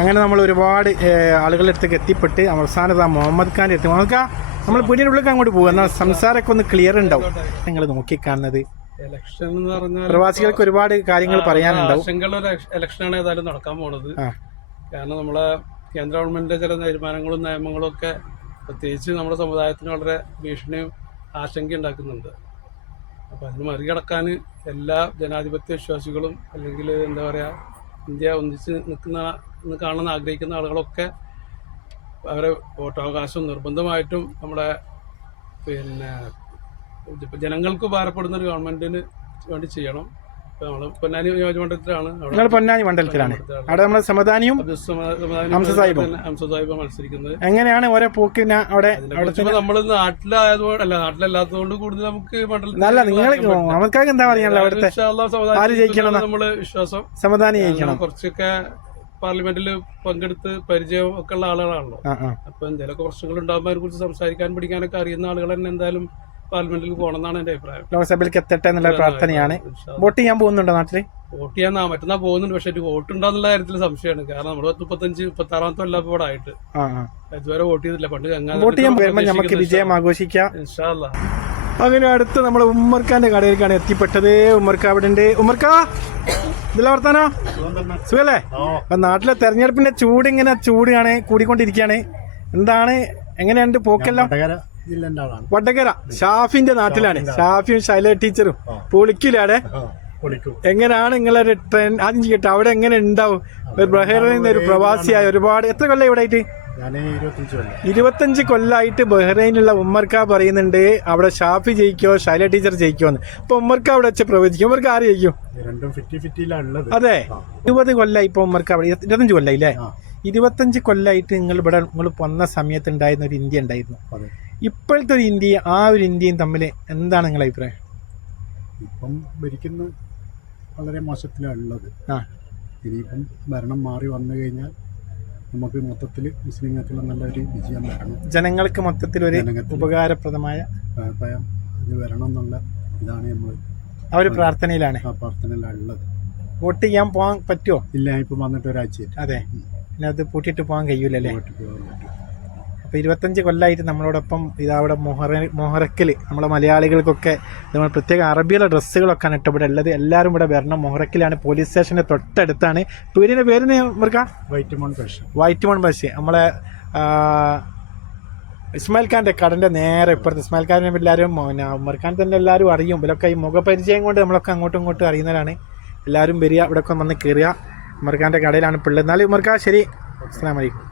അങ്ങനെ നമ്മൾ ഒരുപാട് ആളുകളുടെ അടുത്തേക്ക് എത്തിപ്പെട്ട് അവസാനത് മുഹമ്മദ് ഖാൻ്റെ അടുത്ത് മുഹമ്മദ് ഖാൻ നമ്മൾ വീടിനുള്ളിലേക്ക് അങ്ങോട്ട് പോകും. എന്നാൽ സംസാരമൊക്കെ ഒന്ന് ക്ലിയർ ഉണ്ടാവും. നിങ്ങൾ നോക്കിക്കാണുന്നത് ഇലക്ഷൻ എന്ന് പറഞ്ഞാൽ പ്രവാസികൾക്ക് ഒരുപാട് കാര്യങ്ങൾ പറയാനുണ്ടാവും. ഇലക്ഷനാണ് ഏതായാലും നടക്കാൻ പോണത്. കാരണം നമ്മളെ കേന്ദ്ര ഗവൺമെന്റിന്റെ ചില തീരുമാനങ്ങളും നിയമങ്ങളും ഒക്കെ പ്രത്യേകിച്ച് നമ്മുടെ സമുദായത്തിന് വളരെ ഭീഷണിയും ആശങ്ക ഉണ്ടാക്കുന്നുണ്ട്. അപ്പോൾ അതിന് മറികടക്കാൻ എല്ലാ ജനാധിപത്യ വിശ്വാസികളും അല്ലെങ്കിൽ എന്താ പറയുക, ഇന്ത്യ ഒന്നിച്ച് കാണാൻ ആഗ്രഹിക്കുന്ന ആളുകളൊക്കെ അവരെ വോട്ടവകാശം നിർബന്ധമായിട്ടും നമ്മുടെ ജനങ്ങൾക്ക് ഉപകാരപ്പെടുന്ന ഒരു ഗവൺമെന്റിന് വേണ്ടി ചെയ്യണം. നമ്മള് പൊന്നാനി നിയോജകമണ്ഡലത്തിലാണ്. പൊന്നാനി മണ്ഡലത്തിലാണ് അവിടെ നമ്മൾ സമദാനിയും സാഹിബ് മത്സരിക്കുന്നത്. എങ്ങനെയാണ് ഓരോ പോക്കിന് അവിടെ നമ്മള് നാട്ടിലല്ലാത്തതുകൊണ്ട് കൂടുതൽ നമുക്ക് മണ്ഡലത്തിൽ എന്താ പറയാ നമ്മള് വിശ്വാസം സമദാനി ജയിക്കണം. കുറച്ചൊക്കെ പാർലമെന്റിൽ പങ്കെടുത്ത് പരിചയം ഒക്കെ ഉള്ള ആളുകളാണല്ലോ. അപ്പൊ എന്തെങ്കിലുമൊക്കെ പ്രശ്നങ്ങൾ ഉണ്ടാകുമ്പോൾ അതിനെ കുറിച്ച് സംസാരിക്കാൻ പഠിക്കാനൊക്കെ അറിയുന്ന ആളുകൾ തന്നെ എന്തായാലും പാർലമെന്റിൽ പോകണമെന്നാണ് എന്റെ അഭിപ്രായം. ലോക്സഭയിലേക്ക് എത്തട്ടെ എന്നുള്ള പ്രാർത്ഥനയാണ്. വോട്ട് ചെയ്യാൻ പോകുന്നുണ്ടോ നാട്ടില്? വോട്ട് ചെയ്യാൻ മറ്റന്നാ പോകുന്നുണ്ട്. പക്ഷെ വോട്ട് ഉണ്ടോന്നുള്ള കാര്യത്തിൽ സംശയമാണ്. കാരണം നമ്മള് 35-36 കൊല്ലം ഇവിടെ ആയിട്ട് ഇതുവരെ വോട്ട് ചെയ്തിട്ടില്ല. പണ്ട് വോട്ട് ചെയ്യാൻ വരുമ്പോൾ നമുക്ക് വിജയം ആഘോഷിക്കാം ഇൻഷാ അല്ലാഹ്. അങ്ങനെ അടുത്ത് നമ്മുടെ ഉമ്മർഖാന്റെ കടയിലേക്കാണ് എത്തിപ്പെട്ടത്. ഉമ്മർക്ക അവിടെ ഉണ്ട്. ഉമ്മർക്ക ഇതിലെ വർത്താനോ സുഖല്ലേ? അപ്പൊ നാട്ടിലെ തെരഞ്ഞെടുപ്പിന്റെ ചൂടാണ് കൂടിക്കൊണ്ടിരിക്കുകയാണ്. എന്താണ് എങ്ങനെയുണ്ട് പോക്കെല്ലാം? വടകര ഷാഫിന്റെ നാട്ടിലാണ്. ഷാഫിയും ശൈല ടീച്ചറും പൊളിക്കില്ലാടെ. എങ്ങനെയാണ് നിങ്ങളൊരു ട്രെൻഡ് ആദ്യം ചെയ്യട്ടെ? അവിടെ എങ്ങനെ ഉണ്ടാവും? ഒരു ബഹ്റൈനിൽ നിന്ന് ഒരു പ്രവാസിയായ ഒരുപാട് എത്ര കൊല്ലം ഇവിടെ ആയിട്ട്? 25 കൊല്ലമായിട്ട് ബഹ്റൈനിലുള്ള ഉമ്മർക്ക പറയുന്നുണ്ട് അവിടെ ഷാഫി ജയിക്കോ ശൈല ടീച്ചർ ജയിക്കോന്ന്. അപ്പൊ ഉമ്മർക്ക അവിടെ വെച്ച് പ്രവചിക്കും. ഉമ്മർക്ക ആര് ജയിക്കും? അതെ, 20 കൊല്ലമായി ഇപ്പൊ ഉമ്മർക്ക അവിടെ. 25 കൊല്ലായില്ലേ? 25 കൊല്ലമായിട്ട് നിങ്ങൾ വന്ന സമയത്ത് ഉണ്ടായിരുന്ന ഒരു ഇന്ത്യ ഉണ്ടായിരുന്നു. ഇപ്പോഴത്തെ ഒരു ഇന്ത്യ ആ ഒരു ഇന്ത്യയും തമ്മിൽ എന്താണ് നിങ്ങളുടെ അഭിപ്രായം? ഇപ്പം ഭരിക്കുന്ന വളരെ മോശത്തിലാണുള്ളത്. ഇനിയിപ്പം ഭരണം മാറി വന്നു കഴിഞ്ഞാൽ നമുക്ക് മൊത്തത്തിൽ മുസ്ലിങ്ങൾക്കുള്ള നല്ലൊരു വിജയം വരണം. ജനങ്ങൾക്ക് മൊത്തത്തിൽ ഒരു ഉപകാരപ്രദമായ ഇത് വരണം എന്നുള്ള ഇതാണ് നമ്മൾ ആ ഒരു പ്രാർത്ഥനയിലാണ് ഉള്ളത്. വോട്ട് ചെയ്യാൻ പോകാൻ പറ്റുമോ? ഇല്ല, ഇപ്പം വന്നിട്ട് ഒരാഴ്ചയായിട്ട്. അതെ, പിന്നെ അത് പൂട്ടിയിട്ട് പോകാൻ കഴിയൂലല്ലേ? അപ്പോൾ 25 കൊല്ലമായിട്ട് നമ്മളോടൊപ്പം ഇതവിടെ മൊഹറക്കിൽ നമ്മളെ മലയാളികൾക്കൊക്കെ നമ്മൾ പ്രത്യേക അറബിയുടെ ഡ്രസ്സുകളൊക്കെയാണ് ഇവിടെ ഉള്ളത്. എല്ലാവരും ഇവിടെ വരണം. മൊഹറക്കിലാണ്, പോലീസ് സ്റ്റേഷൻ്റെ തൊട്ടടുത്താണ്. വീടിൻ്റെ പേര് വൈറ്റ് മൺ ബസ്. നമ്മളെ ഇസ്മായിൽ ഖാൻ്റെ കടൻ്റെ നേരെ ഇപ്പുറത്ത്. ഇസ്മായിൽ ഖാനെ എല്ലാവരും ഉമ്മർ ഖാൻ തന്നെ എല്ലാവരും അറിയും. ഇവരൊക്കെ ഈ മുഖപരിചയം കൊണ്ട് നമ്മളൊക്കെ അങ്ങോട്ടും ഇങ്ങോട്ടും അറിയുന്നവരാണ്. എല്ലാവരും വരിക, ഇവിടെ ഒക്കെ വന്ന് കയറുക. ഉമ്മർ ഖാൻ്റെ കടയിലാണ് പിള്ളേർ. എന്നാലും ഉമ്മർ ഖാൻ ശരി, അസ്സലാമു അലൈക്കും.